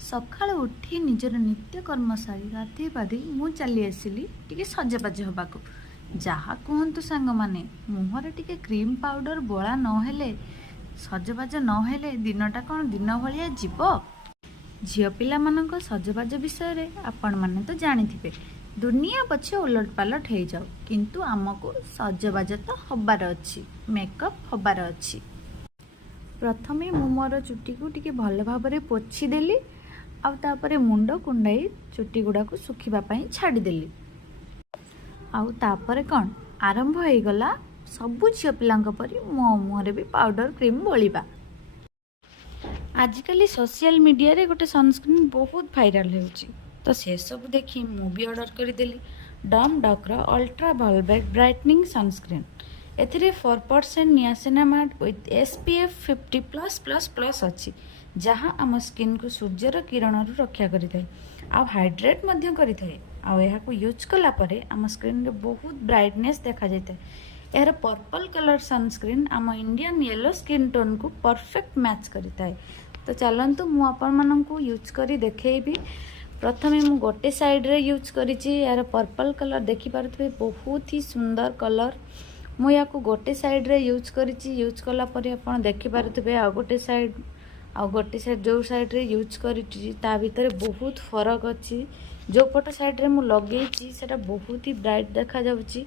सकाळ उठी निजर नित्यकर्म सारी गाधे पाधे मु चली आसिली टिके सजबाज हवाक जहाँ कहतु सांग माने मुहर टिके क्रीम पाउडर बोला नहेले सजबाज नहेले दिनटा कौन दिन भाया जीव। झील पिला मानक सजबाज विषय आपण माने तो जानिथिबे दुनिया पछे उलट पालट हो जाऊ किंतु आमको सजबाज तो हबार अच्छी मेकअप हबार अच्छी। प्रथमे मु मोर चुटी को टिके भल भाव में पोछि देली आउे मुंड कुंडाई चुटी गुड़ा को सुखापी छाड़देली आउे कौन आरंभ हो गला सबू झील पिला परी मो मुहर भी पाउडर क्रीम बोलिबा। आजिकली सोशल मीडिया रे गोटे सनस्क्रीन बहुत भाइराल होची तो से सब देखी मु भी ऑर्डर करदेली डर्मडॉक रो अल्ट्रा वेलवेट ब्राइटनिंग सनस्क्रीन। एथिरे 4% नियासिनामाइड विथ SPF 50+++ अच्छी जहाँ आम स्किन को सूर्यर किरण रक्षा करें आ हाइड्रेट करें को यूज कला परे आम स्किन रे बहुत ब्राइटनेस देखा जाए। यार पर्पल कलर सनस्क्रीन आम इंडियन येलो स्किन टोन को परफेक्ट मैच करें। तो चलतु मुझे यूज कर देखेबी। प्रथमे मु गोटे साइड रे यूज करी यार पर्पल कलर देखिपे बहुत ही सुंदर कलर मु या गोटे साइड रे यूज यूज कला परे आपण देखिपे आ गोटे साइड जो साइड रे यूज करी भितर बहुत फरक अच्छी। जो पट साइड रे मु लगे सेटा बहुत ही ब्राइट देखा जाउची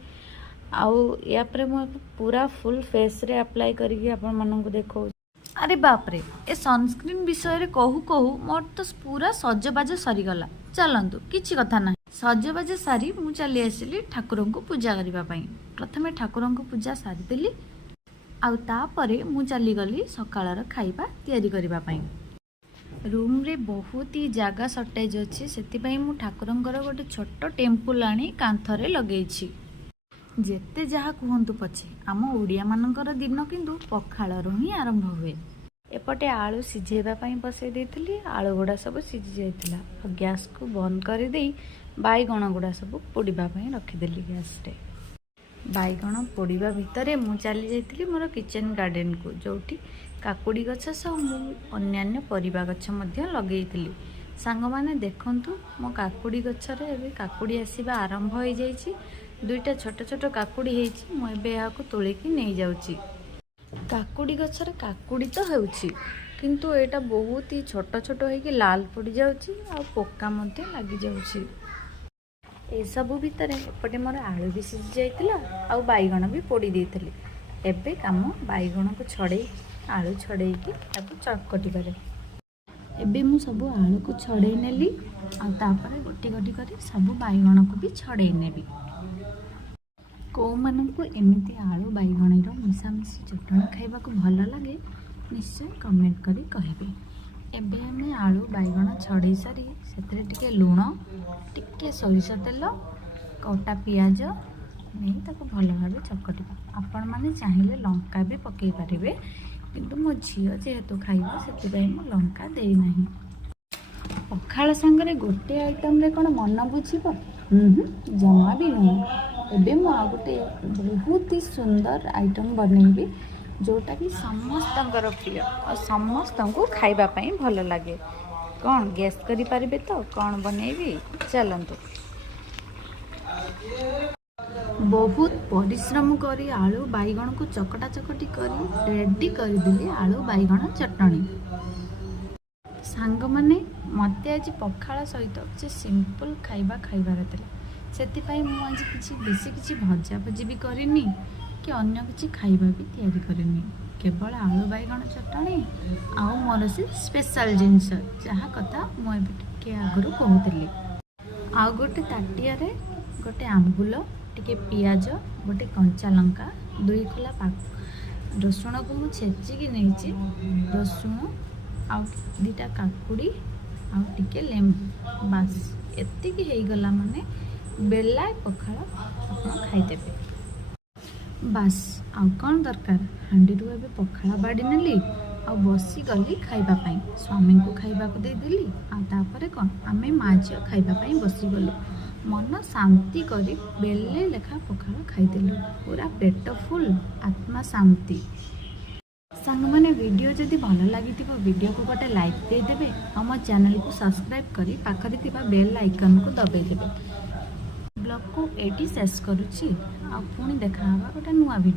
या पर मु पूरा फुल फेस रे अप्लाई करके आपण मानक देखौ। अरे बाप रे ए सनस्क्रीन विषय रे कहू कहू मोर तो पूरा सजबाज सरीगला। चलतु किछि कथा ना सजबाज सारी मु चली आसिली ठाकुर को पूजा करने। प्रथमे ठाकुर को पूजा सारीदेली आउे मु चली गली सकाळर खाइबा तैयारी करने। रूम रे बहुत ही जगह सर्टेज अच्छी से मु ठाकुरंकर गोटे छोट टेम्पुल आनी कांथरे लगेछि। जेते जहाँ कहतु पछे आम ओडिया मानकर दिन किंतु पखाळरू ही आरंभ हुए। एपटे आलू सिझेबा बसई देइथिली आलू गुड़ा सब सिझी जाइथिला गैस को बंद कर दे बैगण गुड़ा सब पोड़ीबा रखीदेली गैस रे। बैगण पोड़ीबा भितर मु चली जाइथिली मोर किचन गार्डन को जोठी काकुड़ी गछ सब मु अन्यान्य परिबा गछ मध्य लगेइथिली। सांग माने देखंतु मो काकुड़ी गछ रे एबे काकुड़ी आसीबा आरंभ हो जाइछि। दुईटा छोट छोट काकुड़ी हेइछि मु एबे याको तोलिकी नै जाउछि। काकुड़ी गछरे काकुड़ी तो हेउछि किंतु एटा बहुत ही छोट छोट होइकी लाल पड़ी जाउछि आ पोका मध्ये लागि जाउछि। ए सब भितर एपटे मोर आलू भी सिझी जाइतिला आ बैगण भी पोड़ी देइथिली। एबे काम बैगण को छड़े आलू छड़ेकी ताको चटकटी करे। एबे मु सब आलू को छड़े नेली आ तापर गोटी गोटी करी सब बैगण को भी छड़े नेबी। कौ मानक एमती आलू बैगण मिसामिशी चटणी खाइबा को भल लगे निश्चय कमेंट करी कहबे। एबे हमें आलू बैगण छड़े सारी से टिके लुण टिके सोरिष तेल कटा पियाज नहीं ताको भल भाव चकटिबा। आपण माने चाहिए लंका भी पकई पारे किंतु मो झील जेहेतु खाइबा से लंका दे नहीं। पखाळ सांगरे गोटे आइटम रे कौन मन बुझीब जमा भी नुह। एबे मु आ गोटे बहुत ही सुंदर आइटम बनैबी जोटा कि समस्तंकर प्रिय और समस्त को खाइबा पई भल लगे। कौन गेस करि पारिबे तो कौन बनैबी चलंतु। बहुत परिश्रम करी आलू बैगण को चकटा चकटी करी रेडी कर दिली आलू बैगण चटणी। सांग माने मते आज पखाळ सहित जे सिंपल खाइबा खाइबार थिला सेतिपाई मु आज किछि बेसी किछि भजा भजी भी करिनी कि अन्य किछि खाइबा भी तैयारी करिनी केवल आलू बैगण चटणी आउ मोर से स्पेशल जिनस जहाँ कथा मु एबे टिके आगरु कहूतिली। आउ गोटे ताटिया रे गोटे आंबुल टिके पियाज गोटे कंचा लंका दुई खोला रसुण को मु छेचिकी नैछि रसुण आउ दीटा काकुड़ी आउ टिके लेम्बू बास एतिकी हेई गला माने बेलाय पखाळ आपण खाइदेबे बास। आउ कौन दरकार हांडी रु एबे पखाळ बाड़ी नेली आ बसी गली खाइबा पाई स्वामी को खाइबा को दे देली आ तापरे कौन आमे माझियो खाइबा पाई बसी गलो मन शांति करी बेले लेखा पखाळ खाइदेलु पूरा पेट फुल आत्मा शांति। ସାଙ୍ଗମାନେ ଭିଡ଼ିଓ ଯଦି ଭଲ ଲାଗିଥିବ ଭିଡ଼ିଓକୁ ଗୋଟେ ଲାଇକ୍ ଦେଇଦେବେ ଆଉ ମୋ ଚ୍ୟାନେଲକୁ ସବସ୍କ୍ରାଇବ୍ କରି ପାଖରେ ଥିବା ବେଲ୍ ଆଇକନ୍କୁ ଦବାଇଦେବେ। ବ୍ଲଗ୍କୁ ଏଇଠି ଶେଷ କରୁଛି ଆଉ ପୁଣି ଦେଖାହେବା ଗୋଟେ ନୂଆ ଭିଡ଼ିଓ।